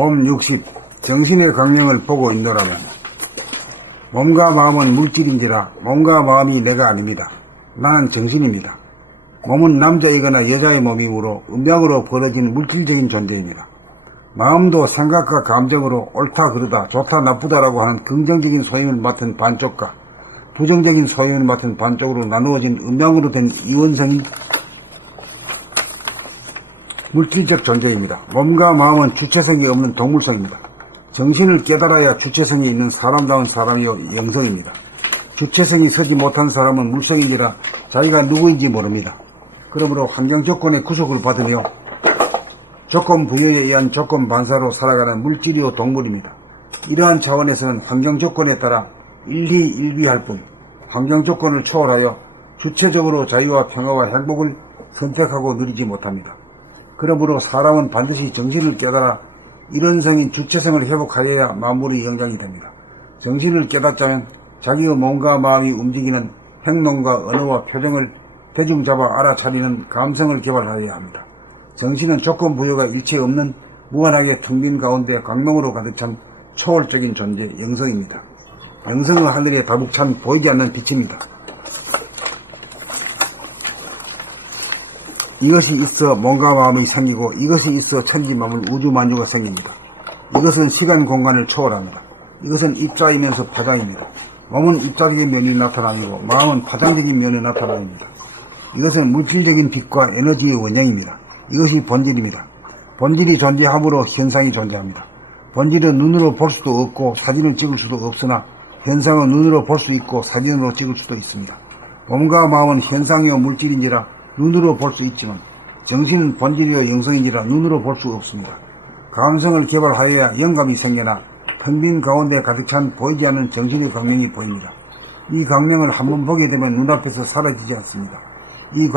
봄 60. 정신의 강령을 보고 있노라면 몸과 마음은 물질인지라 몸과 마음이 내가 아닙니다. 나는 정신입니다. 몸은 남자이거나 여자의 몸이므로 음양으로 벌어진 물질적인 존재입니다. 마음도 생각과 감정으로 옳다 그르다 좋다 나쁘다라고 하는 긍정적인 소임을 맡은 반쪽과 부정적인 소임을 맡은 반쪽으로 나누어진 음양으로 된 이원성인 물질적 존재입니다. 몸과 마음은 주체성이 없는 동물성입니다. 정신을 깨달아야 주체성이 있는 사람다운 사람이요 영성입니다. 주체성이 서지 못한 사람은 물성인지라 자기가 누구인지 모릅니다. 그러므로 환경 조건의 구속을 받으며 조건 부여에 의한 조건 반사로 살아가는 물질이요 동물입니다. 이러한 차원에서는 환경 조건에 따라 일희일비할 뿐 환경 조건을 초월하여 주체적으로 자유와 평화와 행복을 선택하고 누리지 못합니다. 그러므로 사람은 반드시 정신을 깨달아 일원성인 주체성을 회복하여야 만물의 영장이 됩니다. 정신을 깨닫자면 자기의 몸과 마음이 움직이는 행동과 언어와 표정을 대중 잡아 알아차리는 감성을 개발하여야 합니다. 정신은 조건 부여가 일체 없는 무한하게 텅 빈 가운데 광명으로 가득 찬 초월적인 존재 영성입니다. 영성은 하늘에 다북 찬 보이지 않는 빛입니다. 이것이 있어 몸과 마음이 생기고 이것이 있어 천지만물 우주만유가 생깁니다. 이것은 시간 공간을 초월합니다. 이것은 입자이면서 파장입니다. 몸은 입자적인 면이 나타나고 마음은 파장적인 면이 나타납니다. 이것은 물질적인 빛과 에너지의 원형입니다. 이것이 본질입니다. 본질이 존재함으로 현상이 존재합니다. 본질은 눈으로 볼 수도 없고 사진을 찍을 수도 없으나 현상은 눈으로 볼 수 있고 사진으로 찍을 수도 있습니다. 몸과 마음은 현상이요 물질인지라 눈으로 볼 수 있지만 정신은 본질이요 영성인지라 눈으로 볼 수 없습니다. 감성을 개발하여야 영감이 생겨나 텅 빈 가운데 가득 찬 보이지 않는 정신의 광명이 보입니다. 이 광명을 한번 보게 되면 눈앞에서 사라지지 않습니다. 이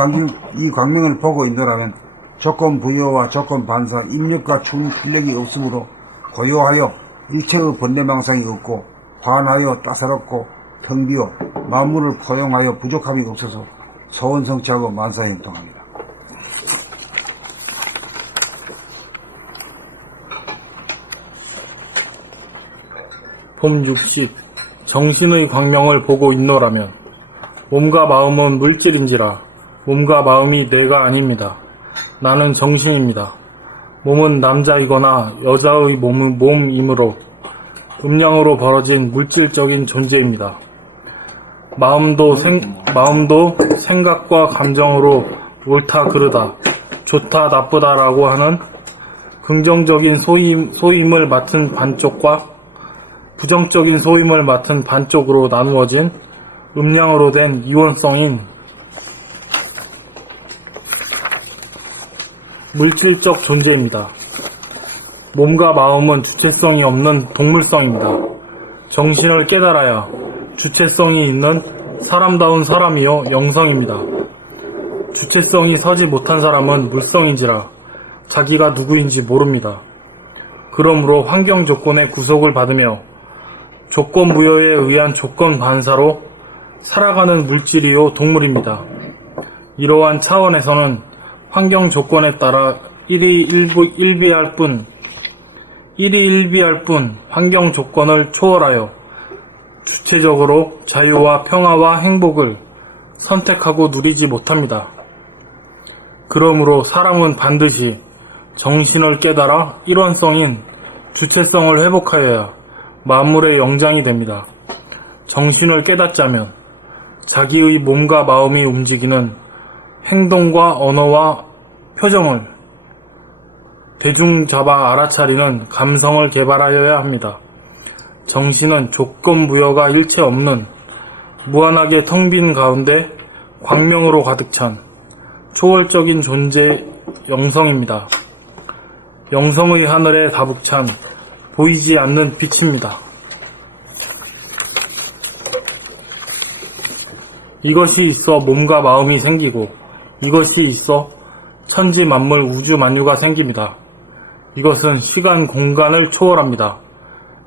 광명을 보고 있노라면 조건 부여와 조건 반사, 입력과 출력이 없으므로 고요하여 일체의 번뇌망상이 없고 환하여 따사롭고 텅 비어 만물을 포용하여 부족함이 없어서 소원성취하고 만사행동합니다. 봄 60. 정신의 광명을 보고 있노라면 몸과 마음은 물질인지라 몸과 마음이 내가 아닙니다. 나는 정신입니다. 몸은 남자이거나 여자의 몸이므로 음양으로 벌어진 물질적인 존재입니다. 마음도 생각과 감정으로 옳다 그르다 좋다 나쁘다라고 하는 긍정적인 소임을 맡은 반쪽과 부정적인 소임을 맡은 반쪽으로 나누어진 음양으로 된 이원성인 물질적 존재입니다. 몸과 마음은 주체성이 없는 동물성입니다. 정신을 깨달아야 주체성이 있는 사람다운 사람이요 영성입니다. 주체성이 서지 못한 사람은 물성인지라 자기가 누구인지 모릅니다. 그러므로 환경 조건의 구속을 받으며 조건 부여에 의한 조건 반사로 살아가는 물질이요 동물입니다. 이러한 차원에서는 환경 조건에 따라 일희일비할 뿐 환경 조건을 초월하여 주체적으로 자유와 평화와 행복을 선택하고 누리지 못합니다. 그러므로 사람은 반드시 정신을 깨달아 일원성인 주체성을 회복하여야 만물의 영장이 됩니다. 정신을 깨닫자면 자기의 몸과 마음이 움직이는 행동과 언어와 표정을 대중 잡아 알아차리는 감성을 개발하여야 합니다. 정신은 조건 부여가 일체 없는 무한하게 텅 빈 가운데 광명으로 가득 찬 초월적인 존재 영성입니다. 영성의 하늘에 다북 찬 보이지 않는 빛입니다. 이것이 있어 몸과 마음이 생기고 이것이 있어 천지 만물 우주 만유가 생깁니다. 이것은 시간 공간을 초월합니다.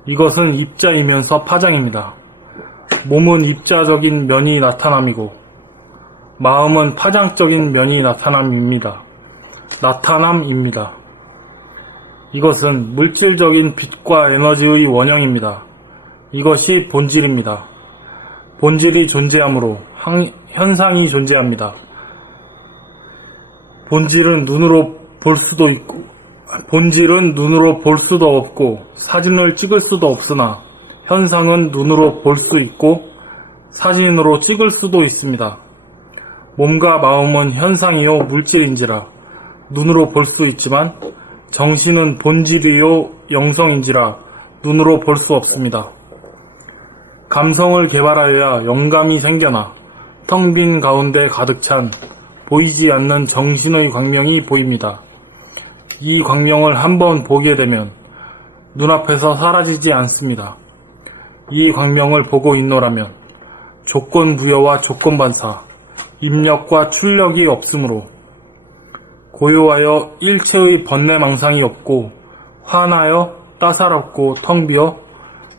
이것은 입자이면서 파장입니다. 몸은 입자적인 면이 나타남이고 마음은 파장적인 면이 나타남입니다. 이것은 물질적인 빛과 에너지의 원형입니다. 이것이 본질입니다. 본질이 존재하므로 현상이 존재합니다. 본질은 눈으로 볼 수도 없고 사진을 찍을 수도 없으나 현상은 눈으로 볼 수 있고 사진으로 찍을 수도 있습니다. 몸과 마음은 현상이요 물질인지라 눈으로 볼 수 있지만 정신은 본질이요 영성인지라 눈으로 볼 수 없습니다. 감성을 개발하여야 영감이 생겨나 텅 빈 가운데 가득 찬 보이지 않는 정신의 광명이 보입니다. 이 광명을 한번 보게 되면 눈앞에서 사라지지 않습니다. 이 광명을 보고 있노라면 조건부여와 조건반사, 입력과 출력이 없으므로 고요하여 일체의 번뇌망상이 없고 환하여 따사롭고 텅 비어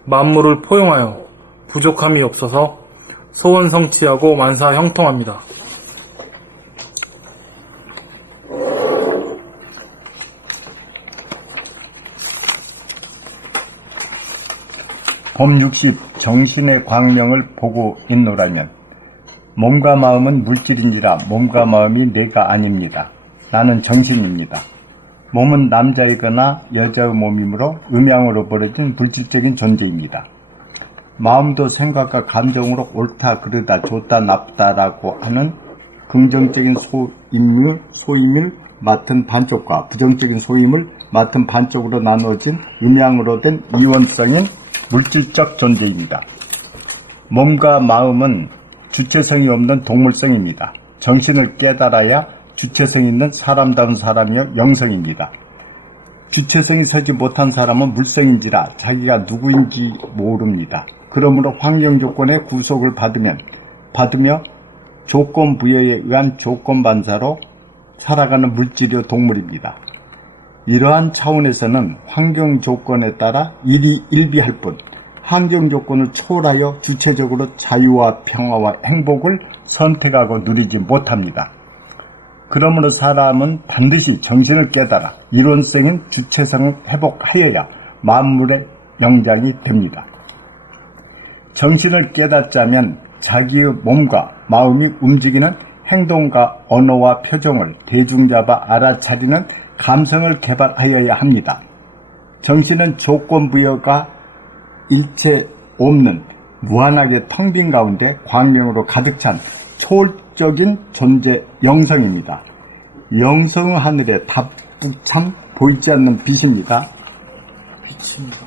만물을 포용하여 부족함이 없어서 소원성취하고 만사 형통합니다. 범 60. 정신의 광명을 보고 있노라면 몸과 마음은 물질인지라 몸과 마음이 내가 아닙니다. 나는 정신입니다. 몸은 남자이거나 여자의 몸이므로 음양으로 벌어진 물질적인 존재입니다. 마음도 생각과 감정으로 옳다, 그르다, 좋다, 나쁘다라고 하는 긍정적인 소임을 맡은 반쪽과 부정적인 소임을 맡은 반쪽으로 나누어진 음양으로 된 이원성인 물질적 존재입니다. 몸과 마음은 주체성이 없는 동물성입니다. 정신을 깨달아야 주체성 있는 사람다운 사람이요 영성입니다. 주체성이 서지 못한 사람은 물성인지라 자기가 누구인지 모릅니다. 그러므로 환경 조건의 구속을 받으며 조건 부여에 의한 조건 반사로 살아가는 물질이요 동물입니다. 이러한 차원에서는 환경 조건에 따라 일희일비할 뿐 환경 조건을 초월하여 주체적으로 자유와 평화와 행복을 선택하고 누리지 못합니다. 그러므로 사람은 반드시 정신을 깨달아 이론성인 주체성을 회복하여야 만물의 영장이 됩니다. 정신을 깨닫자면 자기의 몸과 마음이 움직이는 행동과 언어와 표정을 대중잡아 알아차리는 감성을 개발하여야 합니다. 정신은 조건부여가 일체 없는 무한하게 텅 빈 가운데 광명으로 가득 찬 초월적인 존재 영성입니다. 영성의 하늘에 답북참 보이지 않는 빛입니다.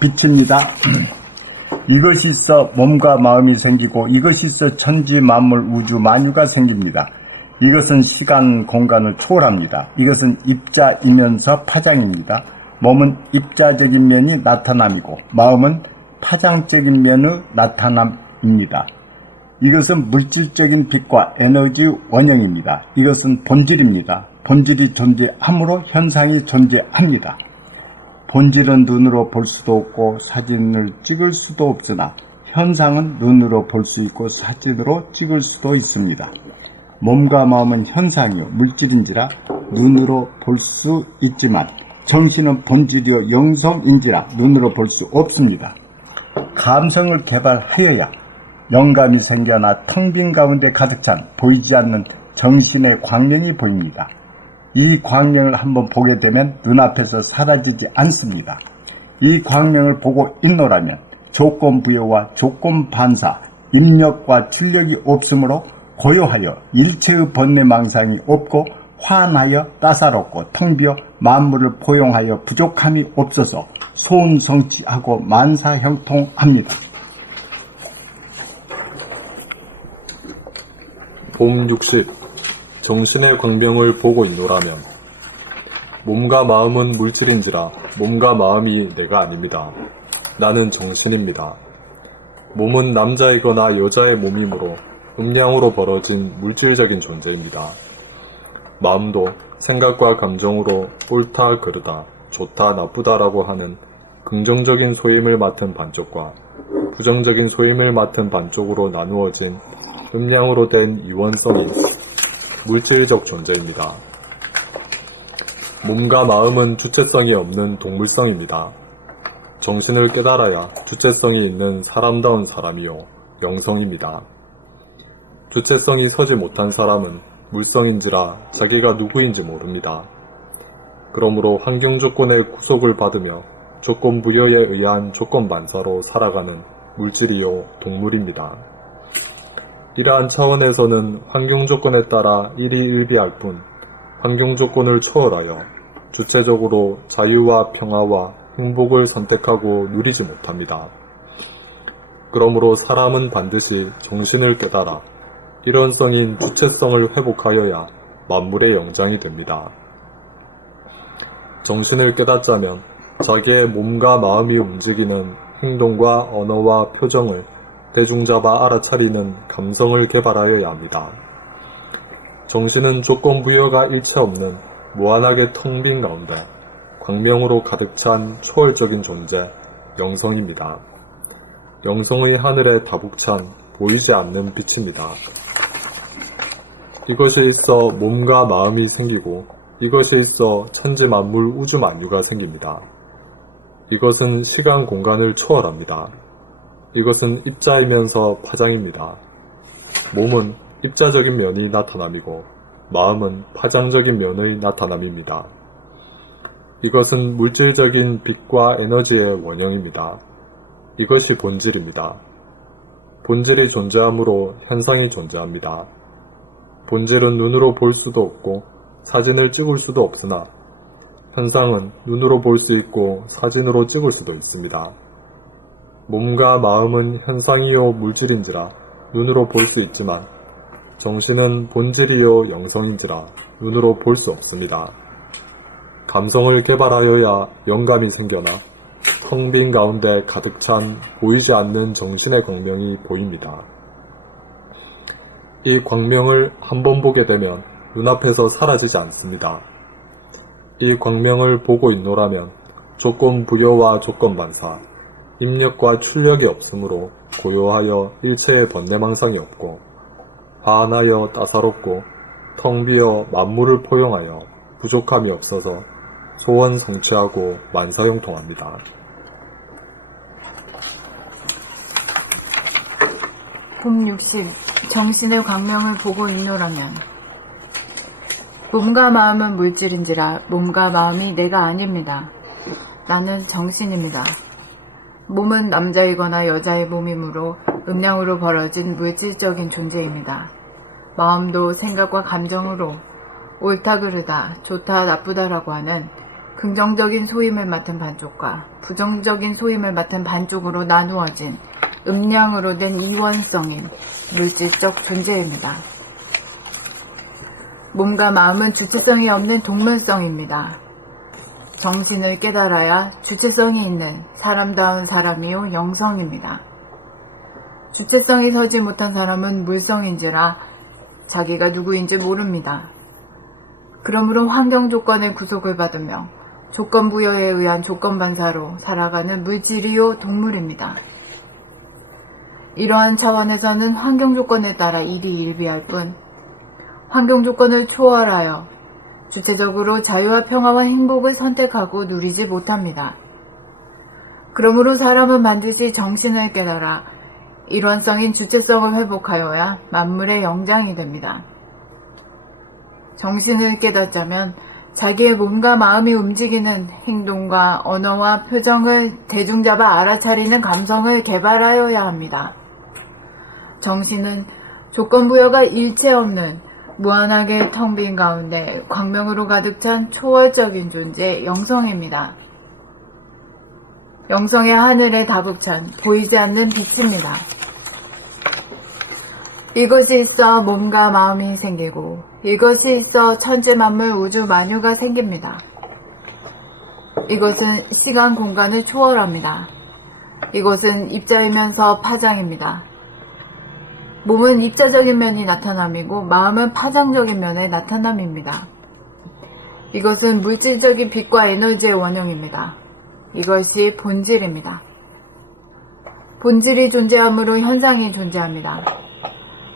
빛입니다. 이것이 있어 몸과 마음이 생기고 이것이 있어 천지 만물 우주 만유가 생깁니다. 이것은 시간 공간을 초월합니다. 이것은 입자이면서 파장입니다. 몸은 입자적인 면이 나타남이고 마음은 파장적인 면의 나타남입니다. 이것은 물질적인 빛과 에너지 원형입니다. 이것은 본질입니다. 본질이 존재하므로 현상이 존재합니다. 본질은 눈으로 볼 수도 없고 사진을 찍을 수도 없으나 현상은 눈으로 볼 수 있고 사진으로 찍을 수도 있습니다. 몸과 마음은 현상이요 물질인지라 눈으로 볼 수 있지만 정신은 본질이요 영성인지라 눈으로 볼 수 없습니다. 감성을 개발하여야 영감이 생겨나 텅 빈 가운데 가득 찬 보이지 않는 정신의 광명이 보입니다. 이 광명을 한번 보게 되면 눈앞에서 사라지지 않습니다. 이 광명을 보고 있노라면 조건부여와 조건반사, 입력과 출력이 없으므로 고요하여 일체의 번뇌망상이 없고 환하여 따사롭고 텅 비어 만물을 포용하여 부족함이 없어서 소원성취하고 만사형통합니다. 봄 60. 정신의 광명을 보고 있노라면 몸과 마음은 물질인지라 몸과 마음이 내가 아닙니다. 나는 정신입니다. 몸은 남자이거나 여자의 몸이므로 음량으로 벌어진 물질적인 존재입니다. 마음도 생각과 감정으로 옳다, 그르다, 좋다, 나쁘다라고 하는 긍정적인 소임을 맡은 반쪽과 부정적인 소임을 맡은 반쪽으로 나누어진 음량으로 된 이원성인 물질적 존재입니다. 몸과 마음은 주체성이 없는 동물성입니다. 정신을 깨달아야 주체성이 있는 사람다운 사람이요 영성입니다. 주체성이 서지 못한 사람은 물성인지라 자기가 누구인지 모릅니다. 그러므로 환경 조건의 구속을 받으며 조건 부여에 의한 조건 반사로 살아가는 물질이요 동물입니다. 이러한 차원에서는 환경 조건에 따라 일희일비할 뿐 환경 조건을 초월하여 주체적으로 자유와 평화와 행복을 선택하고 누리지 못합니다. 그러므로 사람은 반드시 정신을 깨달아 일원성인 주체성을 회복하여야 만물의 영장이 됩니다. 정신을 깨닫자면 자기의 몸과 마음이 움직이는 행동과 언어와 표정을 대중잡아 알아차리는 감성을 개발하여야 합니다. 정신은 조건 부여가 일체 없는 무한하게 텅 빈 가운데 광명으로 가득 찬 초월적인 존재, 영성입니다. 영성의 하늘에 다북찬 보이지 않는 빛입니다. 이것이 있어 몸과 마음이 생기고 이것이 있어 천지만물 우주만유가 생깁니다. 이것은 시간 공간을 초월합니다. 이것은 입자이면서 파장입니다. 몸은 입자적인 면이 나타남이고 마음은 파장적인 면의 나타남입니다. 이것은 물질적인 빛과 에너지의 원형입니다. 이것이 본질입니다. 본질이 존재하므로 현상이 존재합니다. 본질은 눈으로 볼 수도 없고 사진을 찍을 수도 없으나 현상은 눈으로 볼 수 있고 사진으로 찍을 수도 있습니다. 몸과 마음은 현상이요 물질인지라 눈으로 볼 수 있지만 정신은 본질이요 영성인지라 눈으로 볼 수 없습니다. 감성을 개발하여야 영감이 생겨나 텅 빈 가운데 가득 찬 보이지 않는 정신의 광명이 보입니다. 이 광명을 한 번 보게 되면 눈앞에서 사라지지 않습니다. 이 광명을 보고 있노라면 조건 부여와 조건 반사, 입력과 출력이 없으므로 고요하여 일체의 번뇌망상이 없고 환하여 따사롭고 텅 비어 만물을 포용하여 부족함이 없어서 소원 성취하고 만사형통합니다. 봄 60. 정신의 광명을 보고 있노라면 몸과 마음은 물질인지라 몸과 마음이 내가 아닙니다. 나는 정신입니다. 몸은 남자이거나 여자의 몸이므로 음량으로 벌어진 물질적인 존재입니다. 마음도 생각과 감정으로 옳다 그르다, 좋다 나쁘다라고 하는 긍정적인 소임을 맡은 반쪽과 부정적인 소임을 맡은 반쪽으로 나누어진 음량으로 된 이원성인 물질적 존재입니다. 몸과 마음은 주체성이 없는 동물성입니다. 정신을 깨달아야 주체성이 있는 사람다운 사람이요 영성입니다. 주체성이 서지 못한 사람은 물성인지라 자기가 누구인지 모릅니다. 그러므로 환경 조건의 구속을 받으며 조건 부여에 의한 조건 반사로 살아가는 물질이요 동물입니다. 이러한 차원에서는 환경 조건에 따라 일희일비할 뿐 환경 조건을 초월하여 주체적으로 자유와 평화와 행복을 선택하고 누리지 못합니다. 그러므로 사람은 반드시 정신을 깨달아 일원성인 주체성을 회복하여야 만물의 영장이 됩니다. 정신을 깨닫자면 자기의 몸과 마음이 움직이는 행동과 언어와 표정을 대중잡아 알아차리는 감성을 개발하여야 합니다. 정신은 조건부여가 일체 없는 무한하게 텅 빈 가운데 광명으로 가득 찬 초월적인 존재 영성입니다. 영성의 하늘에 다북찬 보이지 않는 빛입니다. 이것이 있어 몸과 마음이 생기고 이것이 있어 천지 만물 우주 만유가 생깁니다. 이것은 시간 공간을 초월합니다. 이것은 입자이면서 파장입니다. 몸은 입자적인 면이 나타남이고 마음은 파장적인 면의 나타남입니다. 이것은 물질적인 빛과 에너지의 원형입니다. 이것이 본질입니다. 본질이 존재하므로 현상이 존재합니다.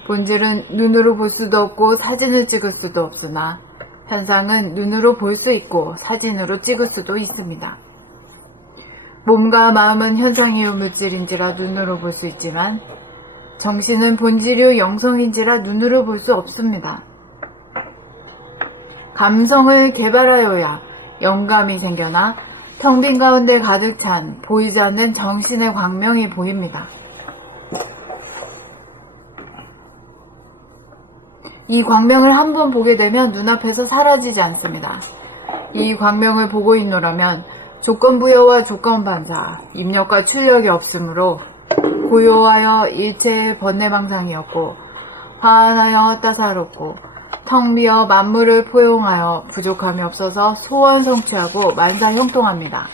본질은 눈으로 볼 수도 없고 사진을 찍을 수도 없으나 현상은 눈으로 볼 수 있고 사진으로 찍을 수도 있습니다. 몸과 마음은 현상이요 물질인지라 눈으로 볼 수 있지만 정신은 본질이요 영성인지라 눈으로 볼 수 없습니다. 감성을 개발하여야 영감이 생겨나 텅 빈 가운데 가득 찬 보이지 않는 정신의 광명이 보입니다. 이 광명을 한번 보게 되면 눈앞에서 사라지지 않습니다. 이 광명을 보고 있노라면 조건부여와 조건반사, 입력과 출력이 없으므로 고요하여 일체의 번뇌망상이었고 화안하여 따사롭고 텅 비어 만물을 포용하여 부족함이 없어서 소원 성취하고 만사 형통합니다.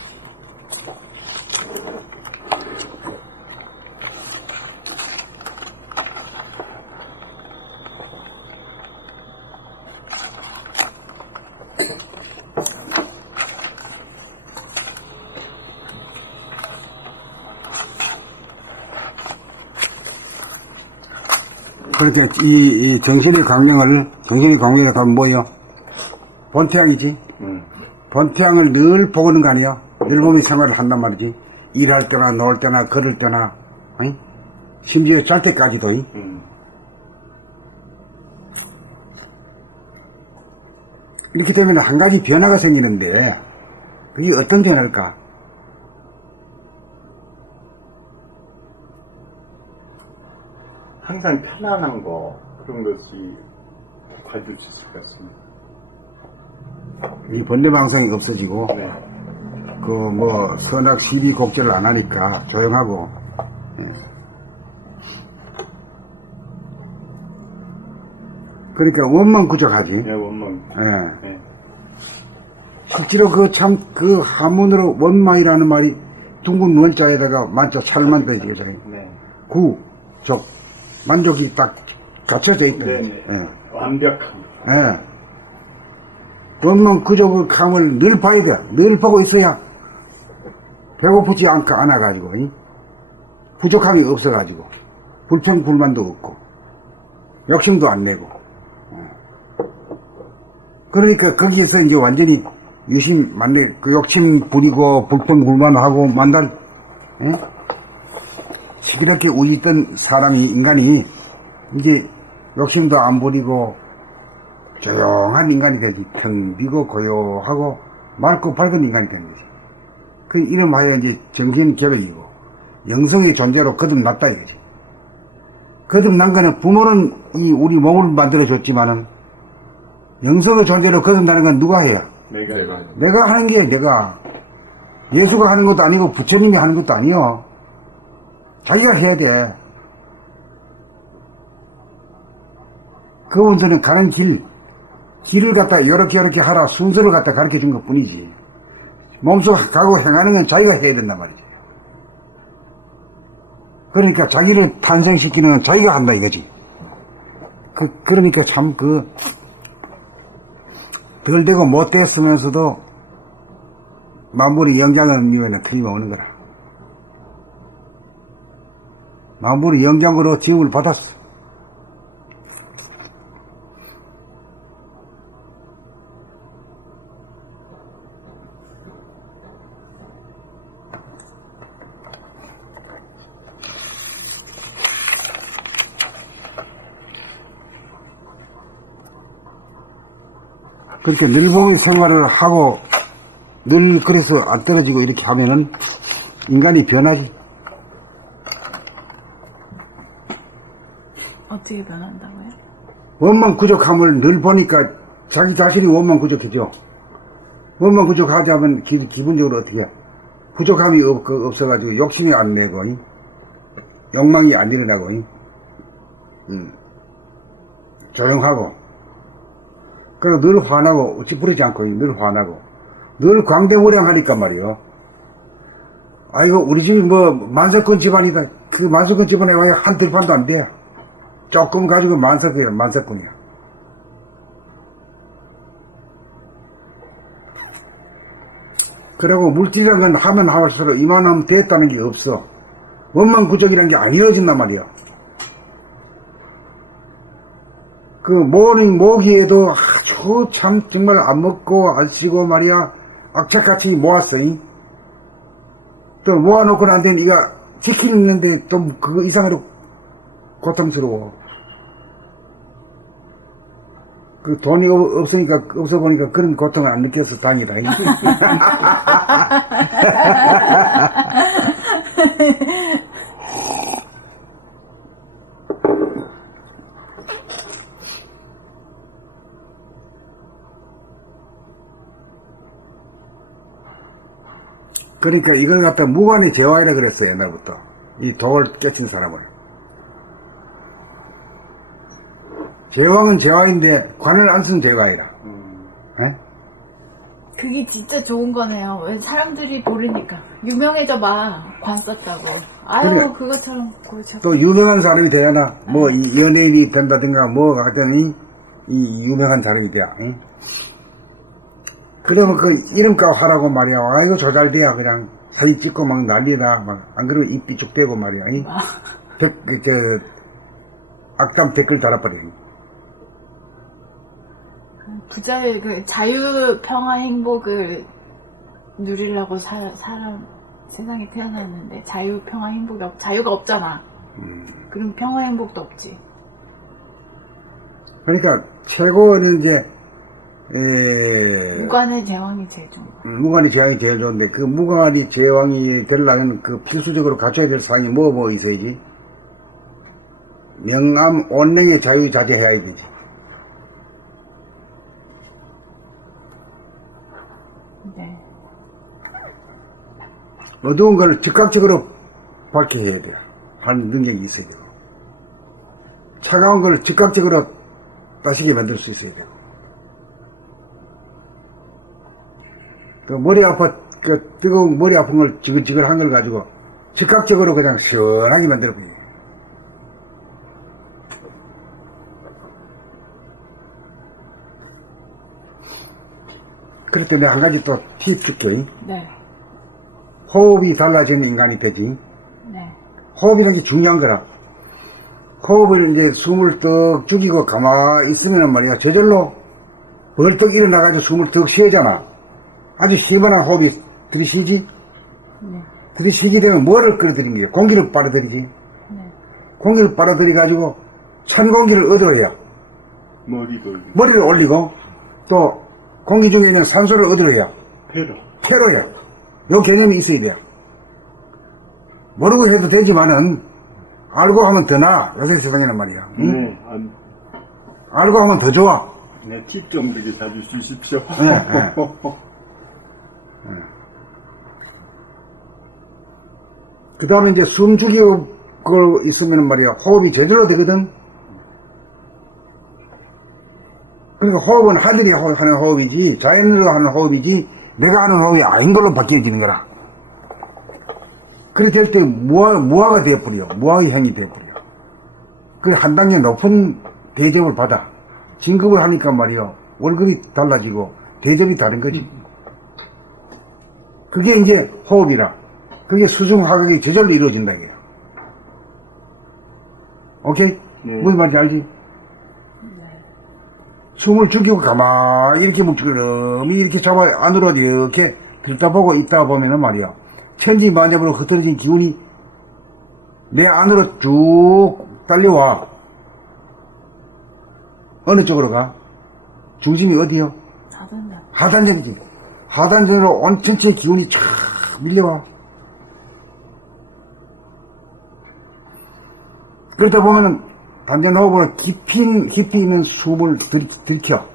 그렇게 이 정신의 광명이라고 하면 뭐예요? 본태양이지. 본태양을 늘 보는 거 아니야? 늘 보면 생활을 한단 말이지. 일할 때나 놀 때나 걸을 때나, 어이? 심지어 잘 때까지도. 이렇게 되면 한 가지 변화가 생기는데 그게 어떤 변화일까? 항상 편안한 거 그런 것이 가질 수 있을 것 같습니다. 이 번뇌방송이 없어지고 네. 그 뭐 선악 시비 곡절을 안 하니까 조용하고. 그러니까 원망 구족하지. 네, 원망. 예. 네. 실제로 그 한문으로 원망이라는 말이 둥근 원자에다가 만자 찰만 더 있잖아요. 네. 구족 만족이 딱 갖춰져 있다. 네. 예. 완벽함. 예. 원망 구족의 감을 늘 봐야 돼. 늘 보고 있어야 배고프지 않아가지고, 부족함이 없어가지고, 불평불만도 없고, 욕심도 안 내고. 그러니까 거기에서 이제 완전히 유심, 그 욕심 부리고, 불평불만하고, 만날, 시기롭게 우있던 사람이, 인간이, 이제 욕심도 안 부리고, 조용한 인간이 되지. 텅 비고 고요하고 맑고 밝은 인간이 되는 거지. 그 이름하여 이제 정신개혁이고 영성의 존재로 거듭났다 이거지. 거듭난 거는 부모는 우리 몸을 만들어줬지만은 영성의 존재로 거듭나는 건 누가 해야? 내가 하는 게 내가. 예수가 하는 것도 아니고 부처님이 하는 것도 아니요. 자기가 해야 돼. 그분들은 가는 길을 갖다 이렇게 하라 순서를 갖다 가르쳐 준 것 뿐이지. 몸속 가고 행하는 건 자기가 해야 된단 말이지. 그러니까 자기를 탄생시키는 건 자기가 한다 이거지. 그러니까 참 덜 되고 못 됐으면서도 만물이 영장을 미면은 틀림없는 거라. 만물이 영장으로 지음을 받았어. 그렇게 늘 보기 생활을 하고 늘 그래서 안 떨어지고 이렇게 하면은 인간이 변하지. 어떻게 변한다고요? 원망 구족함을 늘 보니까 자기 자신이 원망 구족해져. 원망 구족하자면 기본적으로 어떻게 해? 부족함이 없어가지고 욕심이 안 내고 욕망이 안 일어나고 조용하고 그리고 늘 화나고 어찌 부르지 않고 늘 화나고 늘 광대무량하니까 말이요. 아이고 우리 집이 뭐 만석권 집안이다. 그 만석권 집안에 와야 한 들판도 안 돼. 조금 가지고 만석권이야. 그리고 물질이라는 건 하면 할수록 이만하면 됐다는 게 없어. 원망구적이라는 게 안 이루어진단 말이야. 그 모기에도 참 정말 안 먹고 안 쉬고 말이야 악착같이 모았어. 또 모아놓고 난 뒤에 이가 지키는데 또 그거 이상으로 고통스러워. 그 돈이 없으니까 없어 보니까 그런 고통을 안 느껴서 다행이다. 그러니까 이걸 갖다 무관의 제왕이라 그랬어요, 옛날부터. 이 독을 깨친 사람을. 제왕은 제왕인데 관을 안 쓴 제왕이라. 에? 그게 진짜 좋은 거네요. 왜 사람들이 모르니까. 유명해져 봐. 관 썼다고. 아유, 그래. 그것처럼, 그것처럼. 또 유명한 사람이 되나? 뭐 이 연예인이 된다든가 뭐 하더니 이 유명한 사람이 돼야. 응? 그러면 그 이름값 하라고 말이야. 아이고 조잘돼야 그냥 사진 찍고 막 난리다. 막 안 그러면 입 삐죽대고 말이야. 이? 악담 댓글 달아버려. 부자의 그 자유, 평화, 행복을 누리려고 사람 세상에 태어났는데 자유, 평화, 행복이 자유가 없잖아. 그럼 평화, 행복도 없지. 그러니까 최고는 이제 무관의 제왕이 제일 좋은 거야. 무관의 제왕이 제일 좋은데 그 무관의 제왕이 되려면 그 필수적으로 갖춰야 될 사항이 뭐 있어야지. 명암 온냉의 자유자재해야 되지. 네. 어두운 걸 즉각적으로 밝게 해야 돼. 하는 능력이 있어야 되고. 차가운 걸 즉각적으로 따시게 만들 수 있어야 되고. 그 머리 뜨거운 머리 아픈 걸 지글지글한 걸 가지고 즉각적으로 그냥 시원하게 만들어 보이네. 그럴 때 내가 한 가지 또 팁 줄게. 네. 호흡이 달라지는 인간이 되지. 네. 호흡이라는 게 중요한 거라. 호흡을 이제 숨을 떡 죽이고 가만히 있으면 말이야. 저절로 벌떡 일어나가지고 숨을 턱 쉬어잖아. 아주 시원한 호흡이 들이쉬지? 네. 들이쉬게 되면 뭐를 끌어들이는 거야? 공기를 빨아들이지. 네. 공기를 빨아들여가지고 찬 공기를 얻어야 머리를 올리고 또 공기 중에 있는 산소를 얻어야 폐로야. 요 개념이 있어야 돼. 모르고 해도 되지만은 알고 하면 더 나아. 요새 세상에는 말이야. 응? 알고 하면 더 좋아. 네, 팁 좀 그렇게 자주 주십시오. 네. 그 다음에 이제 숨 죽이고 있으면 말이야. 호흡이 제대로 되거든. 그러니까 호흡은 하늘이 하는 호흡이지, 자연으로 하는 호흡이지, 내가 하는 호흡이 아닌 걸로 바뀌어지는 거라. 그렇게 될 때 무아가 되어버려. 무아의 행이 되어버려. 그래, 한 단계 높은 대접을 받아. 진급을 하니까 말이야. 월급이 달라지고, 대접이 다른 거지. 그게 이제 호흡이라. 그게 수중하각이 저절로 이루어진다, 이게. 오케이? 무슨 말인지 알지? 숨을 죽이고 가만히 이렇게 묵직히 이렇게 잡아 안으로 이렇게 들다보고 있다 보면은 말이야. 천지만jap으로 흩어진 기운이 내 안으로 쭉 딸려와. 어느 쪽으로 가? 중심이 어디요? 하단자. 하단전이지. 하단전으로 온 전체의 기운이 쫙 밀려와. 그러다 보면은 단전 호흡으로 깊이 있는 숨을 들켜.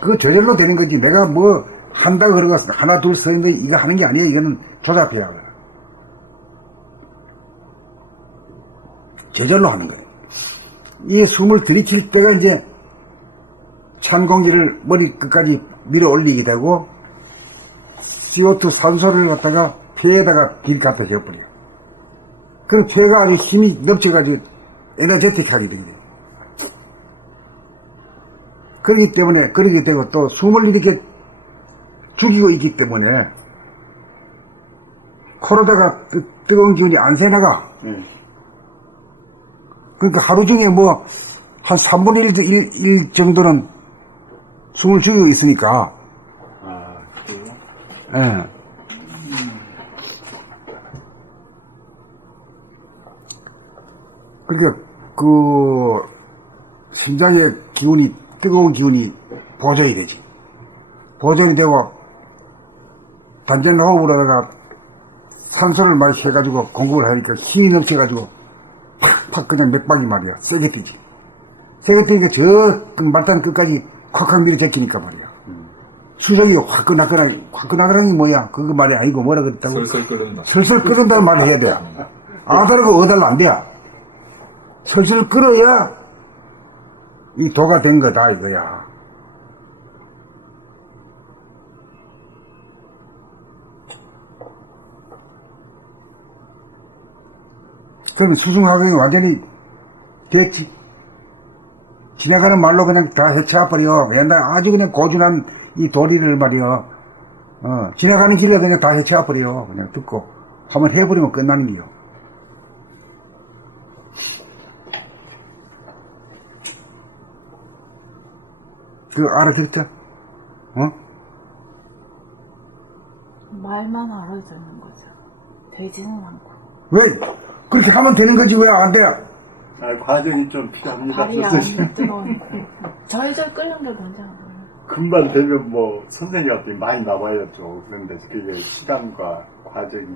그거 저절로 되는 거지. 내가 뭐 한다고 그러고 하나 둘 서 있는데 이거 하는 게 아니야. 이거는 조잡해야 해. 저절로 하는 거예요. 이 숨을 들이킬 때가 이제 찬 공기를 머리 끝까지 밀어 올리게 되고 CO2 산소를 갖다가 폐에다가 빌 갖다 재버려. 그럼 폐가 아주 힘이 넘쳐가지고 에너제틱하게 되게 돼. 그렇기 때문에 그렇게 되고 또 숨을 이렇게 죽이고 있기 때문에 코로다가 뜨거운 기운이 안 새나가. 그러니까 하루 중에 뭐 한 3분의 1 정도는 숨을 죽이고 있으니까. 아, 그래요? 예. 그러니까 그 심장의 기운이, 뜨거운 기운이 보존이 되지. 보존이 되고 단전 호흡을 하다가 산소를 많이 해가지고 공급을 하니까 힘이 넘쳐가지고 팍팍 그냥 맥박이 말이야 세게 뛰지. 세게 뛰니까 저 말단 끝까지 콱콱 밀어 제끼니까 말이야. 수석이 화끈화끈하니 뭐야 그거 말이 아니고 뭐라 그랬다고. 슬슬 끓는다. 슬슬 끓는다는 말을 해야 돼. 아다르고 어달로 안 돼. 슬슬 끓어야 이 도가 된 거다 이거야. 그러면 수승화경이 완전히 됐지. 지나가는 말로 그냥 다 해체해버려. 옛날에 아주 그냥 고준한 이 도리를 말이야. 지나가는 길에 그냥 다 해체해버려. 그냥 듣고 한번 해버리면 끝나는 게요. 그거 알아듣죠? 말만 알아듣는 거죠. 되지는 않고. 왜? 그렇게 하면 되는 거지 왜 안 돼? 아, 과정이 좀 필요합니다. 발이 안 선생님. 들어오니까. 절절 끓는 게 먼저 안 보여요. 금방 되면 뭐 선생님한테 많이 나와야죠. 그런데 그게 시간과 과정이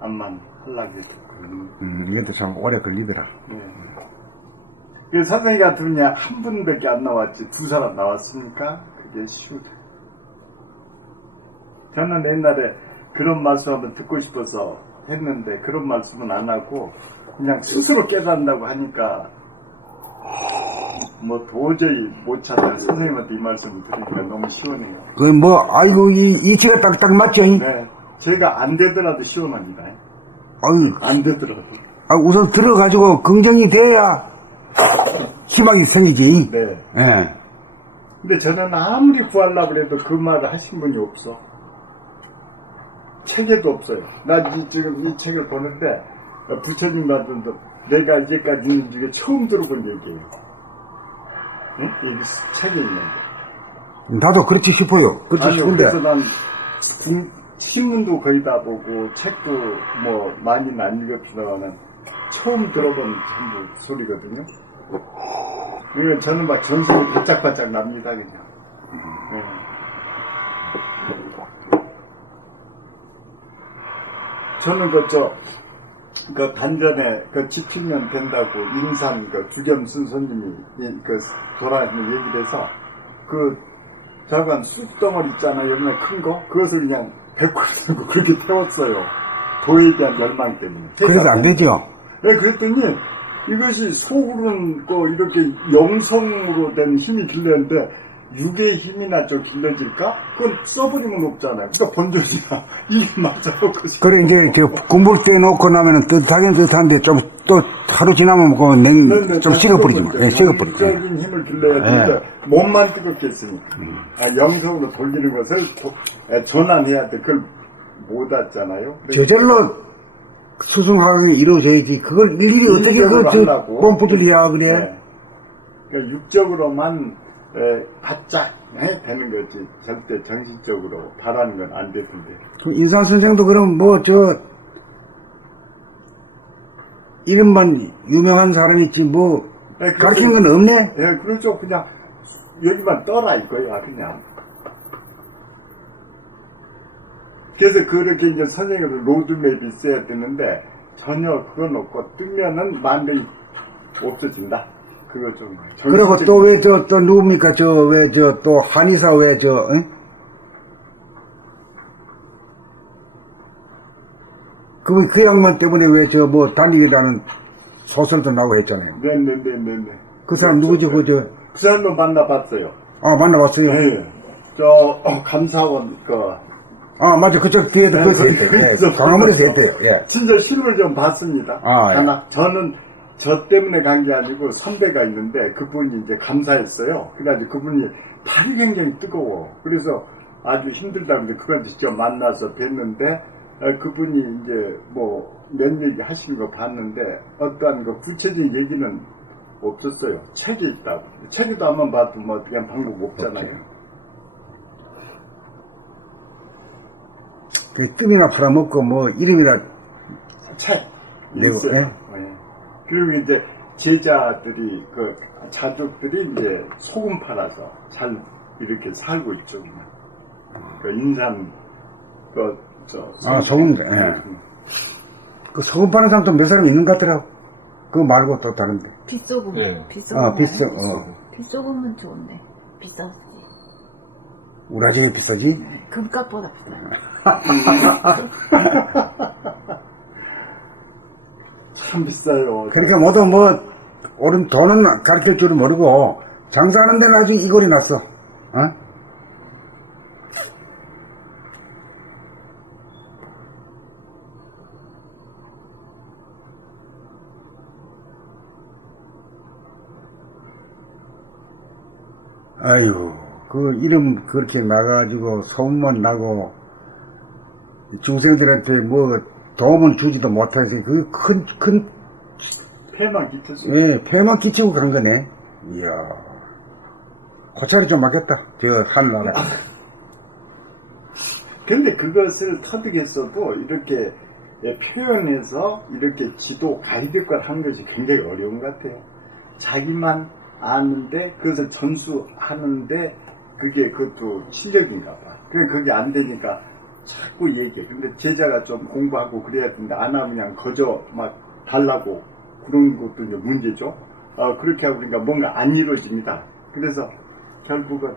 암만 하려고 해도 이것도 참 오래 걸리더라. 네. 그 선생님 같은 분이 한 분밖에 안 나왔지 두 사람 나왔으니까 그게 쉬우다. 저는 옛날에 그런 말씀 한번 듣고 싶어서 했는데 그런 말씀은 안 하고 그냥 스스로 깨닫는다고 하니까 뭐 도저히 못 찾아. 선생님한테 이 말씀을 들으니까 너무 시원해요. 그 뭐 아이고 이 키가 딱딱 맞죠? 네, 제가 안 되더라도 시원합니다. 아유, 안 되더라도. 우선 들어가지고 긍정이 돼야 희망이 생기지. 네. 예. 근데 저는 아무리 구하려고 해도 그 말을 하신 분이 없어. 책에도 없어요. 나 지금 이 책을 보는데 부처님 말씀도 내가 이제까지 있는 중에 처음 들어본 얘기예요. 응? 이게 책에 있는데. 나도 그렇지 싶어요. 그렇지 아니요, 싶은데. 그래서 난 신문도 거의 다 보고 책도 뭐 많이는 안 읽었지만은 처음 들어본 전부 소리거든요. 그러니까 저는 막 전신이 바짝바짝 납니다 그냥. 네. 저는 그 단전에 그 지키면 된다고 인산 그 주겸순 손님이 그 돌아다니는 얘기를 해서 그 저간 쑥덩어리 있잖아요. 얼마나 큰 거? 그것을 그냥 뱉고 들고 그렇게 태웠어요. 도에 대한 열망 때문에. 그래도 안 되죠. 네, 그랬더니 이것이 속으로는 이렇게 영성으로 된 힘이 길렀는데 육의 힘이나 좀 길러질까? 그건 써버리면 없잖아요. 그러니까 번져지나 이게 맞아요. 그래 이제 저 군불 떼놓고 나면은 뜻하긴 뜻한데 좀 또 하루 지나면 좀 식어버리지 뭐. 예, 식어버리죠. 적인 힘을 길러야 되는데 몸만 뜨겁게 했으니 영성으로 돌리는 것을 전환해야 돼. 그걸 못 하잖아요. 저절로 수승화경이 이루어져야지. 그걸 일일이 어떻게 꼼푸들 해야 그래? 네. 그러니까 육적으로만 바짝 되는 거지. 절대 정신적으로 바라는 건 안 되던데. 인산 선생도 그럼 이름만 유명한 사람이 있지 네, 가르친 건 없네? 예, 그렇죠. 그냥 여기만 떠라 이거야 그냥. 그래서 그렇게 이제 선생님들 로드맵이 있어야 되는데 전혀 그건 없고 뜨면은 만병이 없어진다. 그거 좀. 그리고 또 왜 또 누굽니까? 또 한의사 응? 그 양반 때문에 왜 단익이라는 소설도 나오고 했잖아요. 네네네네. 그 사람 누구죠? 그 사람도 만나봤어요. 아, 만나봤어요? 네. 감사원 아, 맞아. 그쪽 뒤에도 그거 했대요. 강화문에서 했대요. 예. 진짜 실물 좀 봤습니다. 예. 저는 저 때문에 간 게 아니고 선배가 있는데 그분이 이제 감사했어요. 그래가지고 그분이 발이 굉장히 뜨거워. 그래서 아주 힘들다는데 그분한테 직접 만나서 뵀는데 그분이 이제 몇 얘기 하시는 거 봤는데 어떠한 구체적인 얘기는 없었어요. 책이 있다고. 책에도 한번 봐도 뭐 그냥 방법 없잖아요. 그 뜸이나 팔아먹고 뭐 이름이나 책 내고, 있어요. 예. 그리고 이제 제자들이 그 자족들이 이제 소금 팔아서 잘 이렇게 살고 있죠. 그냥. 그 인삼 소금. 예. 그 소금 파는 사람도 몇 사람 있는 것 같더라고. 그거 말고 또 다른데. 빗소금. 예. 빗소금. 비싸. 빗소금은 좋은데 비싸지. 우라지게 비싸지? 금값보다 비싸. 참 비싸요. 그러니까 모두 뭐 오른 돈은 가르칠 줄을 모르고 장사하는 데는 아주 이골이 났어. 어? 아이고, 그 이름 그렇게 나가지고 소문만 나고 중생들한테 뭐 도움을 주지도 못해서 그 큰 폐만 끼쳤어요. 예, 폐만 끼치고 간 거네. 이야, 고차리 좀 맞겠다. 저 하늘나라. 근데 그것을 터득했어도 이렇게 표현해서 이렇게 지도 가이드걸 한 것이 굉장히 어려운 것 같아요. 자기만 아는데 그것을 전수하는데 그것도 실력인가 봐. 그게 안 되니까 자꾸 얘기해. 근데 제자가 좀 공부하고 그래야 되는데 안 하면 그냥 거저 막 달라고 그런 것도 이제 문제죠. 그렇게 하고 그러니까 뭔가 안 이루어집니다. 그래서 결국은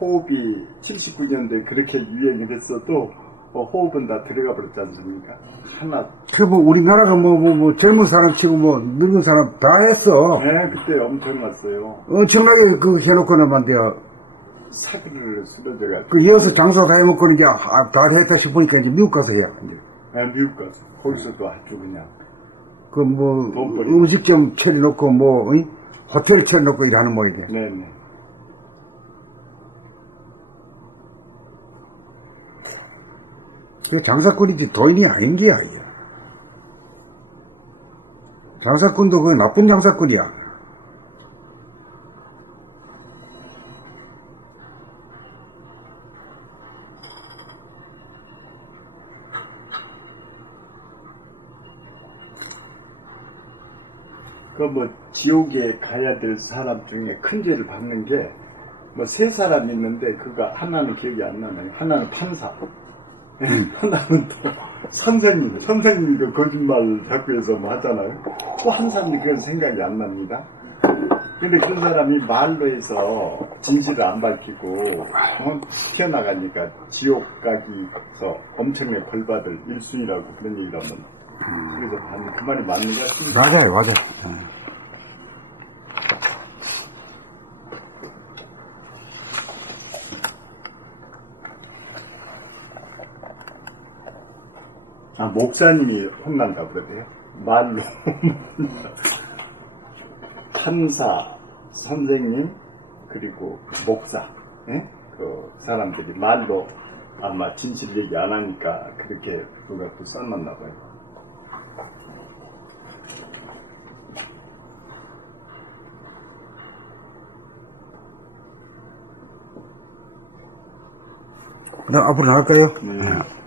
호흡이 79년도에 그렇게 유행을 했어도 호흡은 다 들어가 버렸지 않습니까? 하나. 그 뭐 우리나라가 뭐 젊은 사람 치고 뭐 늙은 사람 다 했어. 네, 그때 엄청났어요. 엄청나게 그 해놓고는 만데요. 사기를 쓰러져가지고. 그 이어서 장사 다 해먹고 이제 다 했다 싶으니까 이제 미국 가서 해요. 이제. 네, 미국 가서. 거기서도 아주 그냥. 그 뭐 돈 버리고. 음식점 차려놓고 뭐 호텔 차려놓고 일하는 모양이래. 네네. 그 장사꾼이지 도인이 아닌 게야. 이게. 장사꾼도 그 나쁜 장사꾼이야. 그 뭐 지옥에 가야 될 사람 중에 큰 죄를 받는 게 뭐 세 사람 있는데 그거 하나는 기억이 안 나네요. 하나는 판사. 하나는 또 선생님도 거짓말 자꾸 해서 뭐 하잖아요. 또 한 사람이 그건 생각이 안 납니다. 근데 그 사람이 말로 해서 진실을 안 밝히고 튀어나가니까 지옥 가기서 엄청나게 벌받을 1순위라고 그런 얘기를 하면 그래서 그 말이 맞는 것 같습니다. 맞아요. 목사님이 혼난다고 그러대요. 말로. 판사, 선생님, 그리고 목사, 예? 그 사람들이 말로 아마 진실 얘기 안 하니까 그렇게 누가 또 썰났나 봐요. 그다음 앞으로 나갈까요? 네.